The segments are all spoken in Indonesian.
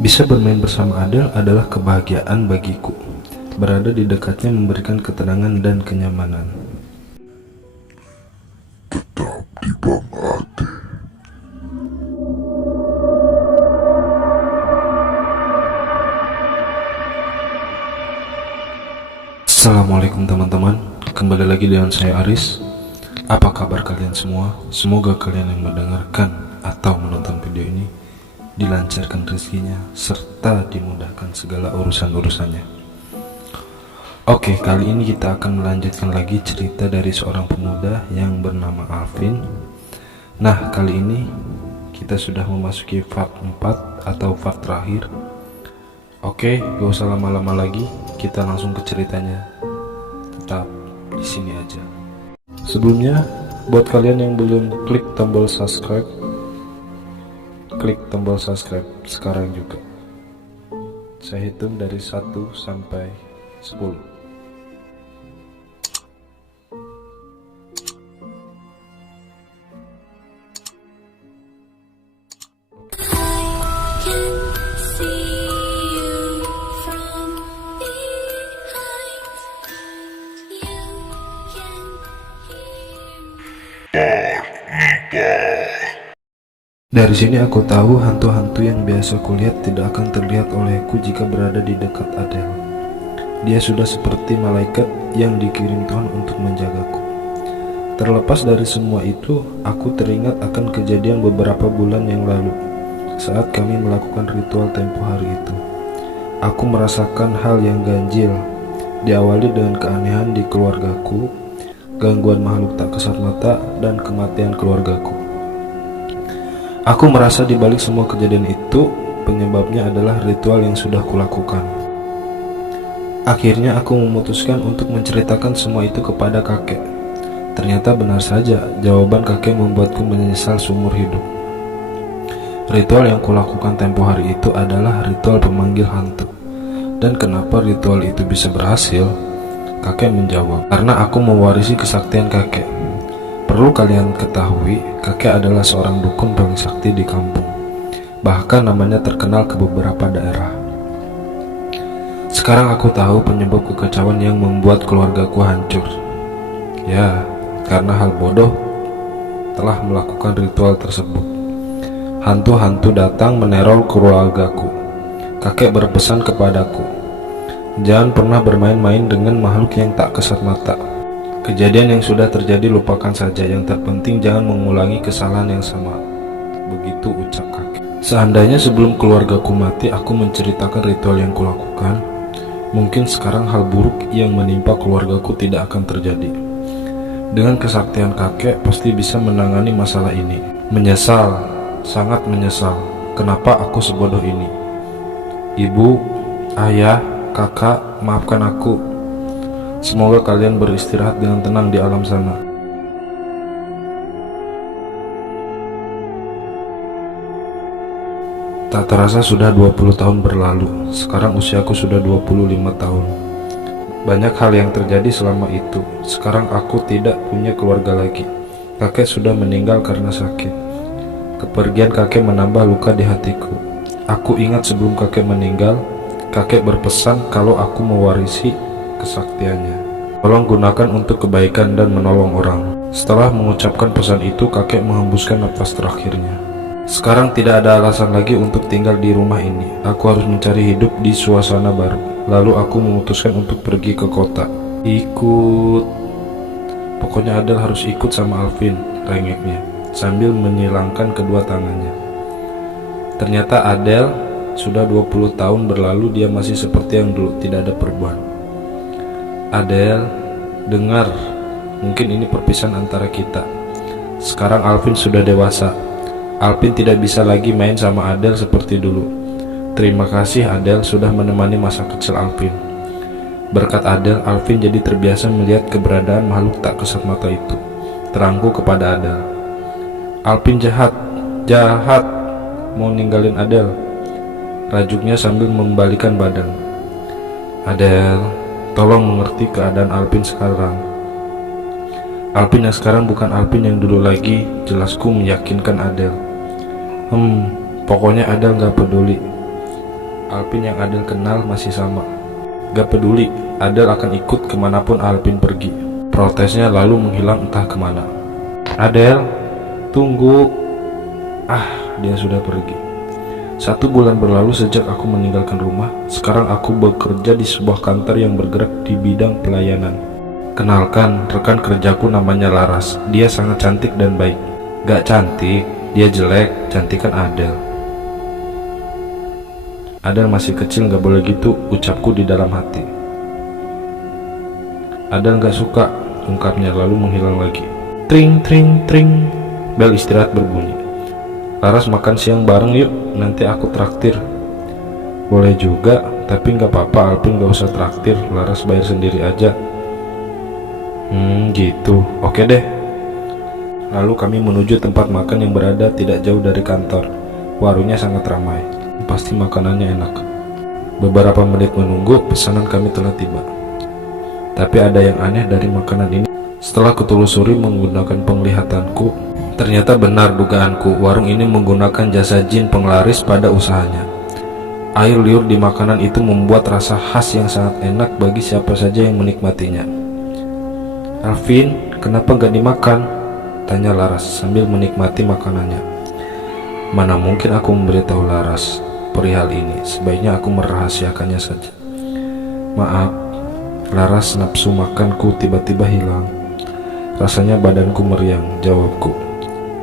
Bisa bermain bersama Adele adalah kebahagiaan bagiku. Berada di dekatnya memberikan ketenangan dan kenyamanan. Tetap di Bang Ade. Assalamualaikum teman-teman, kembali lagi dengan saya Aris. Apa kabar kalian semua? Semoga kalian yang mendengarkan atau menonton video ini dilancarkan rezekinya serta dimudahkan segala urusan-urusannya. Oke, kali ini kita akan melanjutkan lagi cerita dari seorang pemuda yang bernama Alvin. Nah, kali ini kita sudah memasuki part 4 atau part terakhir. Oke, gak usah lama-lama lagi, kita langsung ke ceritanya. Tetap di sini aja. Sebelumnya, buat kalian yang belum klik tombol subscribe, klik tombol subscribe sekarang juga. Saya hitung dari 1 sampai 10. Dari sini aku tahu hantu-hantu yang biasa kulihat tidak akan terlihat olehku jika berada di dekat Adele. Dia sudah seperti malaikat yang dikirim Tuhan untuk menjagaku. Terlepas dari semua itu, aku teringat akan kejadian beberapa bulan yang lalu saat kami melakukan ritual tempo hari itu. Aku merasakan hal yang ganjil, diawali dengan keanehan di keluargaku, gangguan makhluk tak kasat mata, dan kematian keluargaku. Aku merasa di balik semua kejadian itu, penyebabnya adalah ritual yang sudah kulakukan. Akhirnya aku memutuskan untuk menceritakan semua itu kepada kakek. Ternyata benar saja, jawaban kakek membuatku menyesal seumur hidup. Ritual yang kulakukan tempo hari itu adalah ritual pemanggil hantu. Dan kenapa ritual itu bisa berhasil? Kakek menjawab, karena aku mewarisi kesaktian kakek. Perlu kalian ketahui, kakek adalah seorang dukun paling sakti di kampung. Bahkan namanya terkenal ke beberapa daerah. Sekarang aku tahu penyebab kekacauan yang membuat keluargaku hancur. Ya, karena hal bodoh telah melakukan ritual tersebut. Hantu-hantu datang meneror keluargaku. Kakek berpesan kepadaku, jangan pernah bermain-main dengan makhluk yang tak kasat mata. Kejadian yang sudah terjadi lupakan saja, yang terpenting jangan mengulangi kesalahan yang sama. Begitu ucap kakek. Seandainya sebelum keluargaku mati aku menceritakan ritual yang kulakukan, mungkin sekarang hal buruk yang menimpa keluargaku tidak akan terjadi. Dengan kesaktian kakek pasti bisa menangani masalah ini. Menyesal, sangat menyesal. Kenapa aku sebodoh ini? Ibu, ayah, kakak, maafkan aku. Semoga kalian beristirahat dengan tenang di alam sana. Tak terasa sudah 20 tahun berlalu. Sekarang usiaku sudah 25 tahun. Banyak hal yang terjadi selama itu. Sekarang aku tidak punya keluarga lagi. Kakek sudah meninggal karena sakit. Kepergian kakek menambah luka di hatiku. Aku ingat sebelum kakek meninggal, kakek berpesan kalau aku mewarisi kesaktiannya. Tolong gunakan untuk kebaikan dan menolong orang. Setelah mengucapkan pesan itu, kakek menghembuskan nafas terakhirnya. Sekarang tidak ada alasan lagi untuk tinggal di rumah ini. Aku harus mencari hidup di suasana baru. Lalu aku memutuskan untuk pergi ke kota. Ikut. Pokoknya Adele harus ikut sama Alvin, rengeknya, sambil menyilangkan kedua tangannya. Ternyata Adele sudah 20 tahun berlalu, dia masih seperti yang dulu, tidak ada perubahan. Adele, dengar, mungkin ini perpisahan antara kita. Sekarang Alvin sudah dewasa. Alvin tidak bisa lagi main sama Adele seperti dulu. Terima kasih Adele sudah menemani masa kecil Alvin. Berkat Adele, Alvin jadi terbiasa melihat keberadaan makhluk tak kasat mata itu. Terangku kepada Adele. Alvin jahat, mau ninggalin Adele, rajuknya sambil membalikan badan. Adele, tolong mengerti keadaan Alvin sekarang. Alvin yang sekarang bukan Alvin yang dulu lagi, jelasku meyakinkan Adele. Pokoknya Adel gak peduli. Alvin yang Adel kenal masih sama. Gak peduli, Adel akan ikut kemanapun Alvin pergi. Protesnya lalu menghilang entah kemana. Adel, tunggu. Dia sudah pergi. 1 bulan berlalu sejak aku meninggalkan rumah. Sekarang aku bekerja di sebuah kantor yang bergerak di bidang pelayanan. Kenalkan, rekan kerjaku namanya Laras. Dia sangat cantik dan baik. Gak cantik, dia jelek, cantik kan Adel. Adel masih kecil, gak boleh gitu, ucapku di dalam hati. Adel gak suka, ungkapnya lalu menghilang lagi. Tring, tring, tring. Bel istirahat berbunyi. Laras makan siang bareng yuk, nanti aku traktir. Boleh juga, tapi gak apa-apa, Alvin gak usah traktir, Laras bayar sendiri aja. Gitu, oke deh. Lalu kami menuju tempat makan yang berada tidak jauh dari kantor. Warungnya sangat ramai, pasti makanannya enak. Beberapa menit menunggu, pesanan kami telah tiba. Tapi ada yang aneh dari makanan ini. Setelah kutelusuri menggunakan penglihatanku, ternyata benar dugaanku, warung ini menggunakan jasa jin penglaris pada usahanya. Air liur di makanan itu membuat rasa khas yang sangat enak bagi siapa saja yang menikmatinya. Alvin, kenapa gak dimakan? Tanya Laras sambil menikmati makanannya. Mana mungkin aku memberitahu Laras perihal ini, sebaiknya aku merahasiakannya saja. Maaf, Laras, nafsu makanku tiba-tiba hilang. Rasanya badanku meriang, jawabku.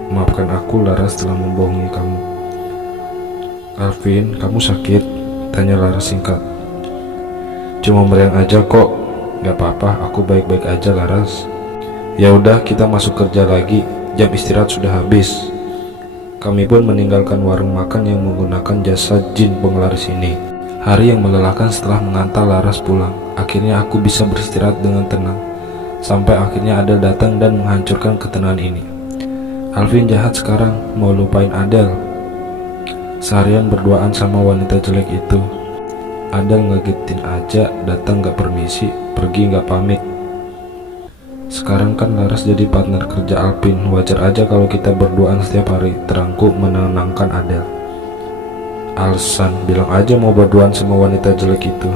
Maafkan aku, Laras, telah membohongi kamu. Alvin, kamu sakit? Tanya Laras singkat. Cuma meriang aja kok. Gak apa-apa, aku baik-baik aja, Laras. Ya udah, kita masuk kerja lagi. Jam istirahat sudah habis. Kami pun meninggalkan warung makan yang menggunakan jasa jin penglaris ini. Hari yang melelahkan setelah mengantar Laras pulang. Akhirnya aku bisa beristirahat dengan tenang. Sampai akhirnya Adel datang dan menghancurkan ketenangan ini. Alvin jahat sekarang, mau lupain Adel. Seharian berduaan sama wanita jelek itu. Adel ngagetin aja, datang gak permisi, pergi gak pamit. Sekarang kan Laras jadi partner kerja Alvin. Wajar aja kalau kita berduaan setiap hari, terangku menenangkan Adel. Alasan, bilang aja mau berduaan sama wanita jelek itu.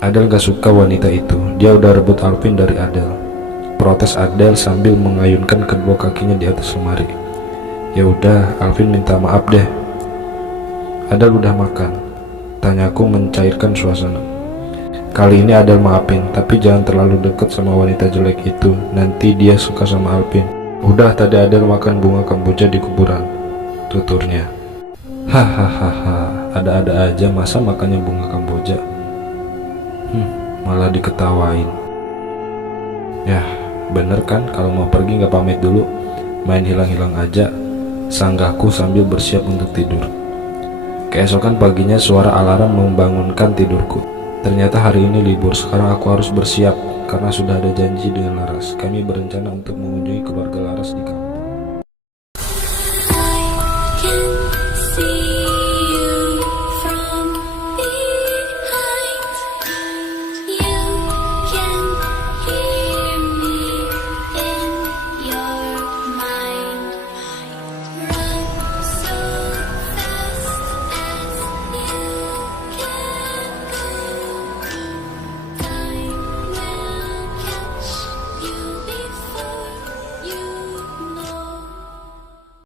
Adel gak suka wanita itu, dia udah rebut Alvin dari Adel. Protes Adel sambil mengayunkan kedua kakinya di atas lemari. Ya udah, Alvin minta maaf deh. Adel udah makan? Tanyaku mencairkan suasana. Kali ini Adel maafin, tapi jangan terlalu deket sama wanita jelek itu, nanti dia suka sama Alvin. Udah, tadi Adel makan bunga kamboja di kuburan, tuturnya. Hahaha, ada-ada aja, masa makannya bunga kamboja? Malah diketawain. Yah, bener kan kalau mau pergi gak pamit dulu, main hilang-hilang aja, sanggahku sambil bersiap untuk tidur. Keesokan paginya suara alarm membangunkan tidurku. Ternyata hari ini libur, sekarang aku harus bersiap karena sudah ada janji dengan Laras. Kami berencana untuk mengunjungi keluarga Laras di kampung.